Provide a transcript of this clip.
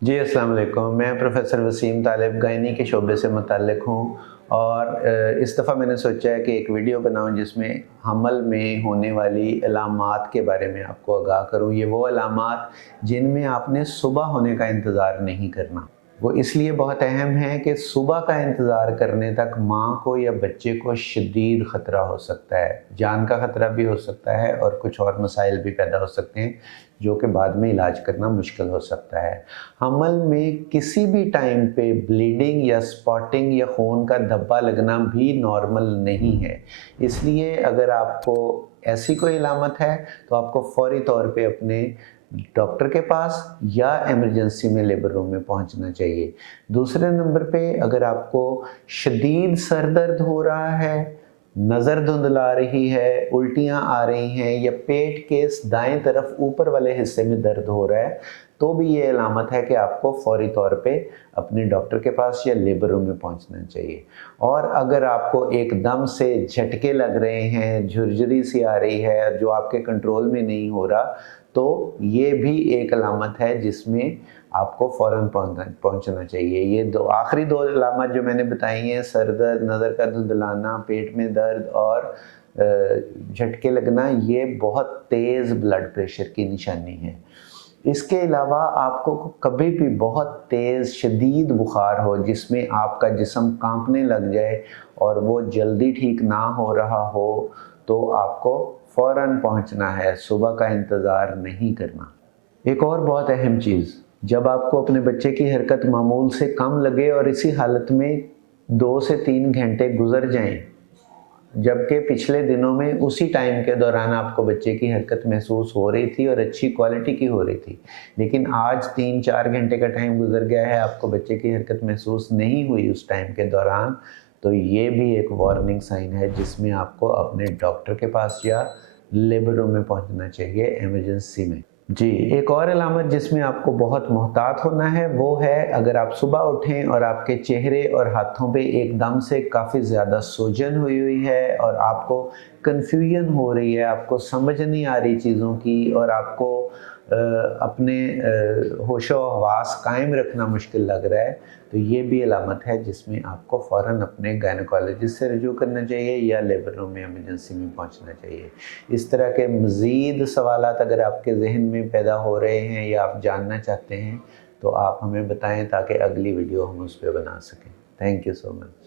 जी, अस्सलाम वालेकुम। मैं प्रोफ़ेसर वसीम तालिब गायनी के शोबे से मुतल्लिक़ हूँ और इस दफ़ा मैंने सोचा है कि एक वीडियो बनाऊँ जिसमें हमल में होने वाली अलामात के बारे में आपको आगाह करूँ। ये वो अलामात जिनमें आपने सुबह होने का इंतज़ार नहीं करना। वो इसलिए बहुत अहम है कि सुबह का इंतज़ार करने तक माँ को या बच्चे को शदीद ख़तरा हो सकता है। जान का ख़तरा भी हो सकता है और कुछ और मसाइल भी पैदा हो सकते हैं, जो कि बाद में इलाज करना मुश्किल हो सकता है। हमल में किसी भी टाइम पे ब्लीडिंग या स्पॉटिंग या खून का धब्बा लगना भी नॉर्मल नहीं है। इसलिए अगर आपको ऐसी कोई अलामत है तो आपको फ़ौरी तौर पे अपने डॉक्टर के पास या इमरजेंसी में लेबर रूम में पहुंचना चाहिए। दूसरे नंबर पे अगर आपको शदीद सर दर्द हो रहा है, नज़र धुंधला रही है, उल्टियाँ आ रही हैं या पेट के दाएं तरफ ऊपर वाले हिस्से में दर्द हो रहा है, तो भी ये अलामत है कि आपको फ़ौरी तौर पे अपने डॉक्टर के पास या लेबर रूम में पहुंचना चाहिए। और अगर आपको एकदम से झटके लग रहे हैं, झुरझुरी सी आ रही है जो आपके कंट्रोल में नहीं हो रहा, तो ये भी एक अलामत है जिसमें आपको फ़ौरन पहुंचना चाहिए। ये आखिरी दो अलामत जो मैंने बताई हैं, सर दर्द, नज़र का धुंधलाना, पेट में दर्द और झटके लगना, ये बहुत तेज़ ब्लड प्रेशर की निशानी है। इसके अलावा आपको कभी भी बहुत तेज़ शदीद बुखार हो जिसमें आपका जिस्म कांपने लग जाए और वो जल्दी ठीक ना हो रहा हो, तो आपको फ़ौरन पहुंचना है, सुबह का इंतज़ार नहीं करना। एक और बहुत अहम चीज़, जब आपको अपने बच्चे की हरकत मामूल से कम लगे और इसी हालत में 2 से 3 घंटे गुज़र जाएं, जबकि पिछले दिनों में उसी टाइम के दौरान आपको बच्चे की हरकत महसूस हो रही थी और अच्छी क्वालिटी की हो रही थी, लेकिन आज 3-4 घंटे का टाइम गुज़र गया है, आपको बच्चे की हरकत महसूस नहीं हुई उस टाइम के दौरान, तो ये भी एक वार्निंग साइन है जिसमें आपको अपने डॉक्टर के पास या लेबर रूम में पहुंचना चाहिए इमरजेंसी में। जी, एक और अलामत जिसमें आपको बहुत मोहतात होना है वो है अगर आप सुबह उठें और आपके चेहरे और हाथों पे एकदम से काफ़ी ज़्यादा सूजन हुई है और आपको कन्फ्यूजन हो रही है, आपको समझ नहीं आ रही चीज़ों की और आपको अपने होशो-हवास कायम रखना मुश्किल लग रहा है, तो ये भी अलामत है जिसमें आपको फ़ौरन अपने गायनेकोलॉजिस्ट से रजू करना चाहिए या लेबर रूम में इमरजेंसी में पहुंचना चाहिए। इस तरह के मज़ीद सवालात अगर आपके ज़हन में पैदा हो रहे हैं या आप जानना चाहते हैं, तो आप हमें बताएँ ताकि अगली वीडियो हम उस पे बना सकें। Thank you so much.